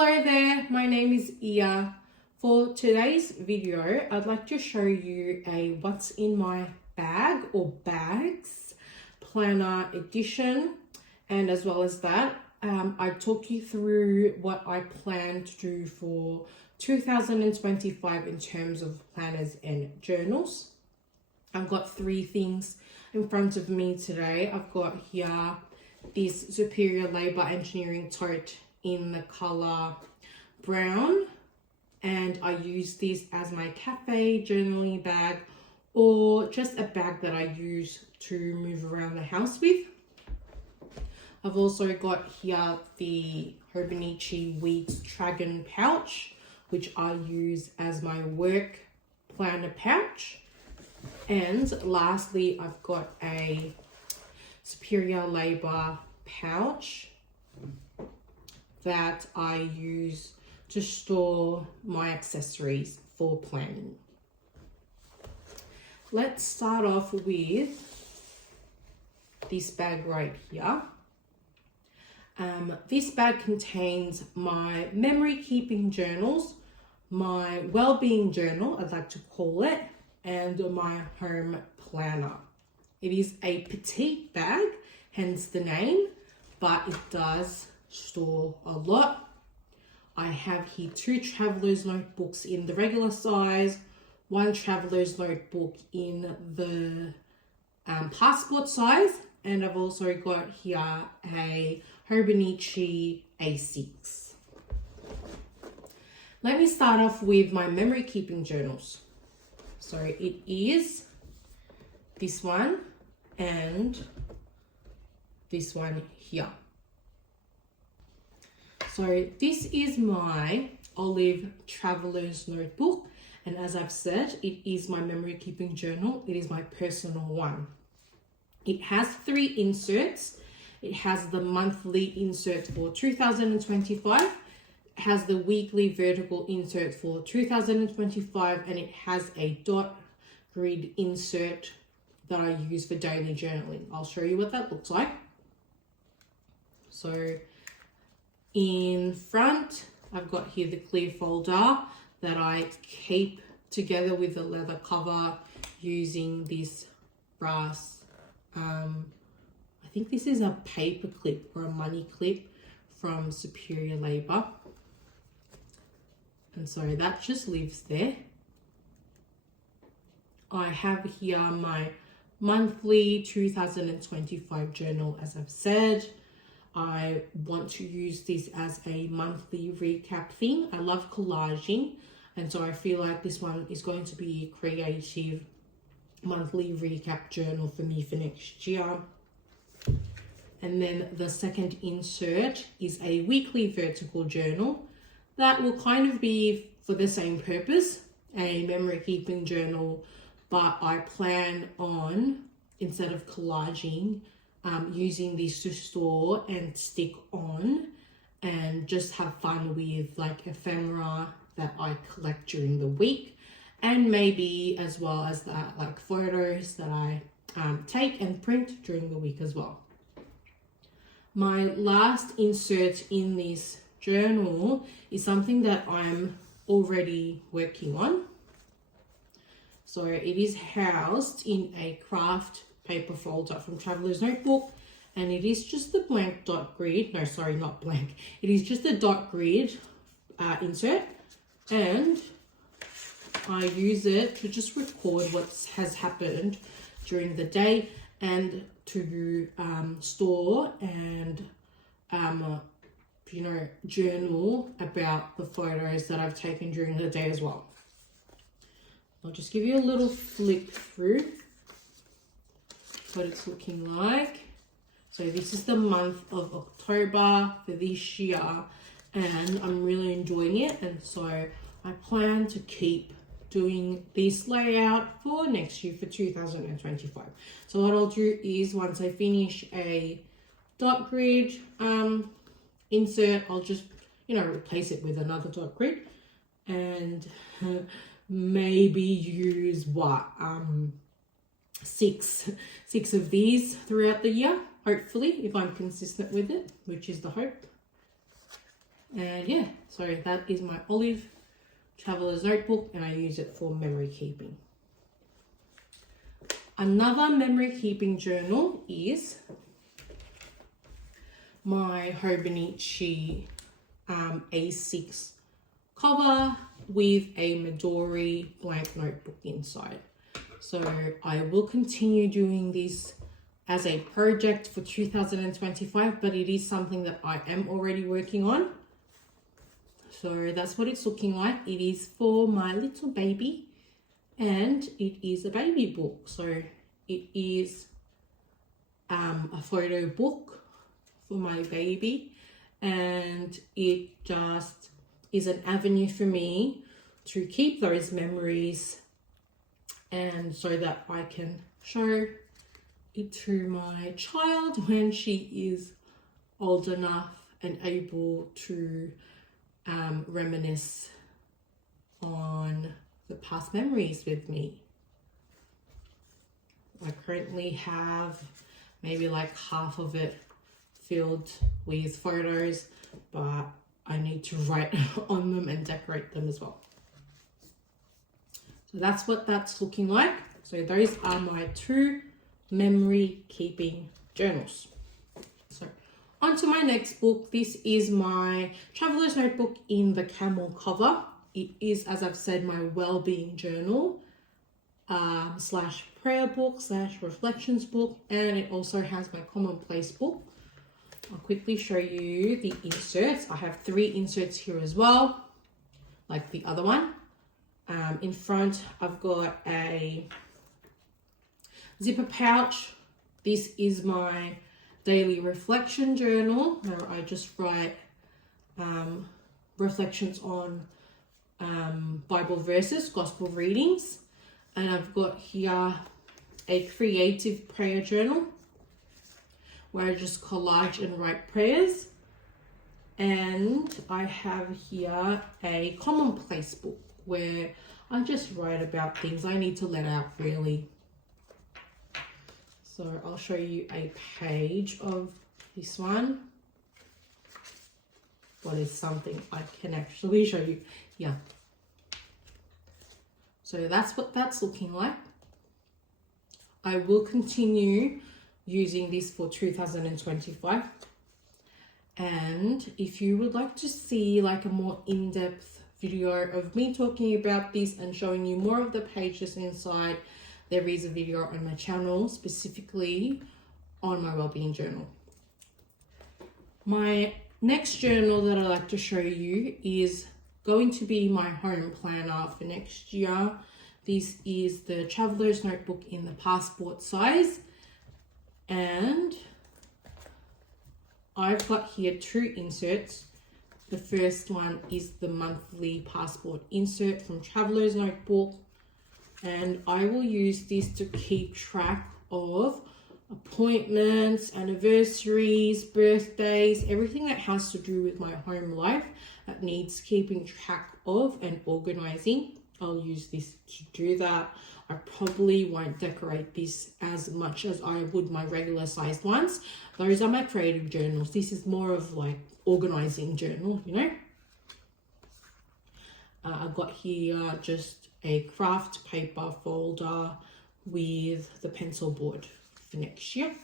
Hello there, my name is Ia. For today's video, I'd like to show you a what's in my bag or bags planner edition, and as well as that, I talk you through what I plan to do for 2025 in terms of planners and journals. I've got three things in front of me today. I've got here this Superior Labour Engineering tote in the color brown, and I use this as my cafe journaling bag or just a bag that I use to move around the house with. I've also got here the Hobonichi wheat Tragen pouch, which I use as my work planner pouch. And lastly, I've got a Superior Labour pouch that I use to store my accessories for planning. Let's start off with this bag right here. This bag contains my memory keeping journals, my well-being journal, I'd like to call it, and my home planner. It is a petite bag, hence the name, but it does store a lot. I have here 2 traveler's notebooks in the regular size, 1 traveler's notebook in the passport size, and I've also got here a Hobonichi A6. Let me start off with my memory keeping journals. So it is this one and this one here. So this is my olive traveler's notebook, and as I've said, it is my memory keeping journal. It is my personal one. It has 3 inserts. It has the monthly insert for 2025, it has the weekly vertical insert for 2025, and it has a dot grid insert that I use for daily journaling. I'll show you what that looks like. So in front, I've got here the clear folder that I keep together with the leather cover using this brass, I think this is a paper clip or a money clip from Superior Labour. And so that just lives there. I have here my monthly 2025 journal, as I've said. I want to use this as a monthly recap thing. I love collaging, and so I feel like this one is going to be a creative monthly recap journal for me for next year. And then the second insert is a weekly vertical journal that will kind of be for the same purpose, a memory keeping journal, but I plan on, instead of collaging, using this to store and stick on and just have fun with like ephemera that I collect during the week, and maybe as well as that like photos that I take and print during the week as well. My last insert in this journal is something that I'm already working on. So it is housed in a craft paper folder from Traveler's Notebook, and it is just the blank dot grid. No, sorry, not blank. It is just a dot grid insert, and I use it to just record what has happened during the day and to store and journal about the photos that I've taken during the day as well. I'll just give you a little flip through what it's looking like. So this is the month of October for this year, and I'm really enjoying it, and so I plan to keep doing this layout for next year for 2025. So what I'll do is, once I finish a dot grid insert, I'll just replace it with another dot grid, and maybe use six of these throughout the year, hopefully, if I'm consistent with it, which is the hope. And yeah, so that is my olive traveler's notebook, and I use it for memory keeping. Another memory keeping journal is my Hobonichi A6 cover with a Midori blank notebook inside. So I will continue doing this as a project for 2025, but it is something that I am already working on. So that's what it's looking like. It is for my little baby, and it is a baby book. So it is a photo book for my baby, and it just is an avenue for me to keep those memories, and so that I can show it to my child when she is old enough and able to reminisce on the past memories with me. I currently have maybe like half of it filled with photos, but I need to write on them and decorate them as well. So that's what that's looking like. So those are my 2 memory keeping journals. So on to my next book. This is my traveler's notebook in the camel cover. It is, as I've said, my well-being journal slash prayer book slash reflections book, and it also has my commonplace book. I'll quickly show you the inserts. I have 3 inserts here as well, like the other one. In front, I've got a zipper pouch. This is my daily reflection journal, where I just write reflections on Bible verses, gospel readings. And I've got here a creative prayer journal, where I just collage and write prayers. And I have here a commonplace book, where I just write about things I need to let out, really. So I'll show you a page of this one. What is something I can actually show you? Yeah. So that's what that's looking like. I will continue using this for 2025. And if you would like to see like a more in-depth video of me talking about this and showing you more of the pages inside, there is a video on my channel specifically on my wellbeing journal. My next journal that I like to show you is going to be my home planner for next year. This is the traveler's notebook in the passport size, and I've got here 2 inserts. The first one is the monthly passport insert from Traveler's Notebook, and I will use this to keep track of appointments, anniversaries, birthdays, everything that has to do with my home life that needs keeping track of and organizing. I'll use this to do that. I probably won't decorate this as much as I would my regular sized ones. Those are my creative journals. This is more of like organizing journal, you know. I've got here just a craft paper folder with the pencil board for next year.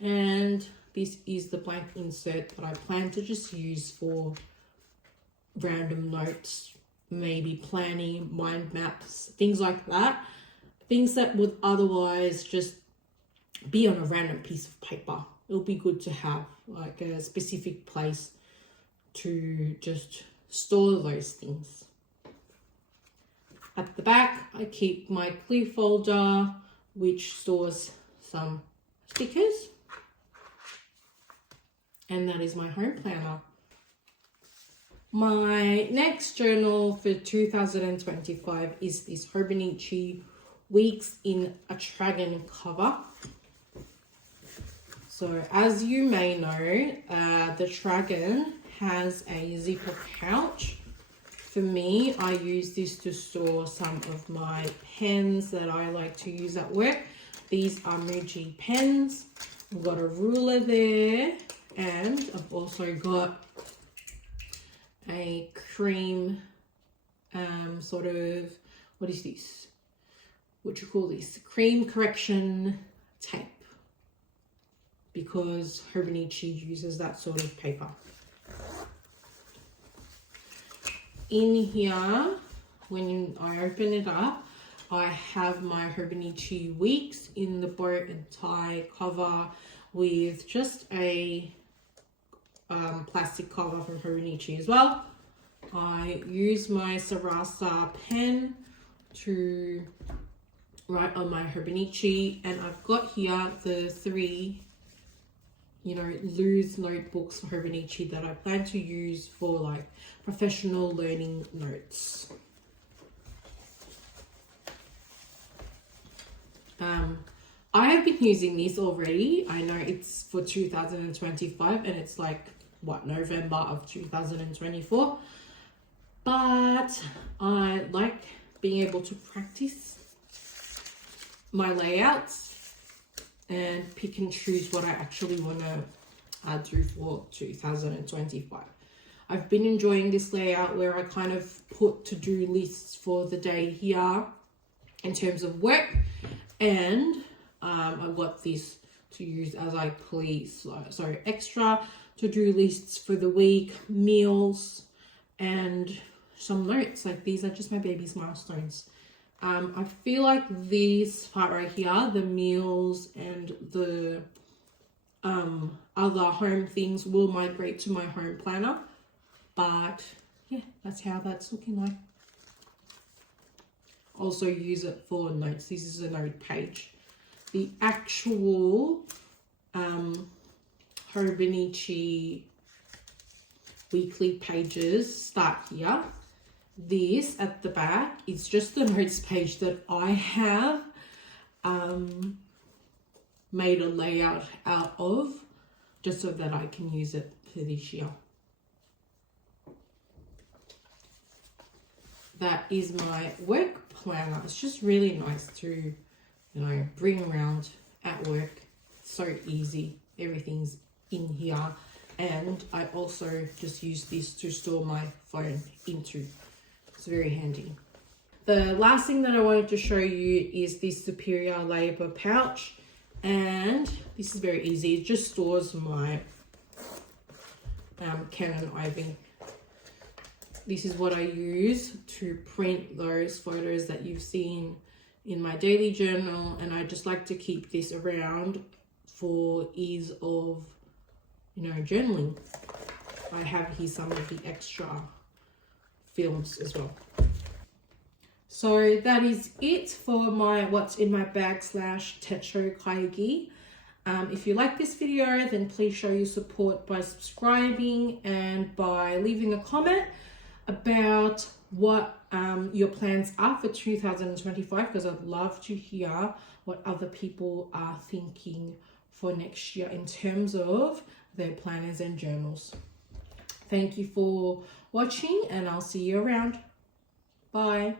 And this is the blank insert that I plan to just use for random notes, maybe planning, mind maps, things like that. Things that would otherwise just be on a random piece of paper. It'll be good to have like a specific place to just store those things. At the back, I keep my clear folder, which stores some stickers. And that is my home planner. My next journal for 2025 is this Hobonichi Weeks in a Tragen cover. So as you may know, the Tragen has a zipper pouch. For me, I use this to store some of my pens that I like to use at work. These are Muji pens. I've got a ruler there, and I've also got a cream sort of, what is this? What do you call this? Cream correction tape, because Hobonichi uses that sort of paper. In here, when I open it up, I have my Hobonichi Weeks in the bow and tie cover with just a plastic cover from Hobonichi as well. I use my Sarasa pen to write on my Hobonichi, and I've got here the 3 loose notebooks for Hobonichi that I plan to use for like professional learning notes. I have been using this already. I know it's for 2025 and it's like November of 2024, but I like being able to practice my layouts and pick and choose what I actually want to do for 2025. I've been enjoying this layout where I kind of put to-do lists for the day here in terms of work, and I've got this to use as I please. So extra to-do lists for the week, meals, and some notes. Like these are just my baby's milestones. I feel like this part right here, the meals and the other home things, will migrate to my home planner. But yeah, that's how that's looking like. Also use it for notes. This is a note page. The actual Hobonichi weekly pages start here. This at the back is just the notes page that I have made a layout out of, just so that I can use it for this year. That is my work planner. It's just really nice to, bring around at work. It's so easy. Everything's in here. And I also just use this to store my phone into. It's very handy. The last thing that I wanted to show you is this Superior Labor pouch. And this is very easy. It just stores my Canon IV. This is what I use to print those photos that you've seen in my daily journal, and I just like to keep this around for ease of, journaling. I have here some of the extra films as well. So that is it for my what's in my bag / Techo Kaigi. If you like this video, then please show your support by subscribing and by leaving a comment about what your plans are for 2025, because I'd love to hear what other people are thinking for next year in terms of their planners and journals. Thank you for watching, and I'll see you around. Bye.